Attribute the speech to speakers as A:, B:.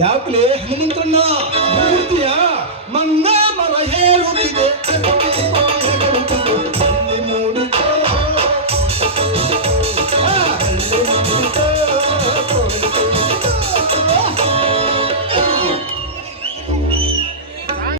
A: ಯಾಕಲೇ ನಿಂತಣ್ಣ ಮಂಗ ಮರ ಹೇಳುತ್ತಿದೆ.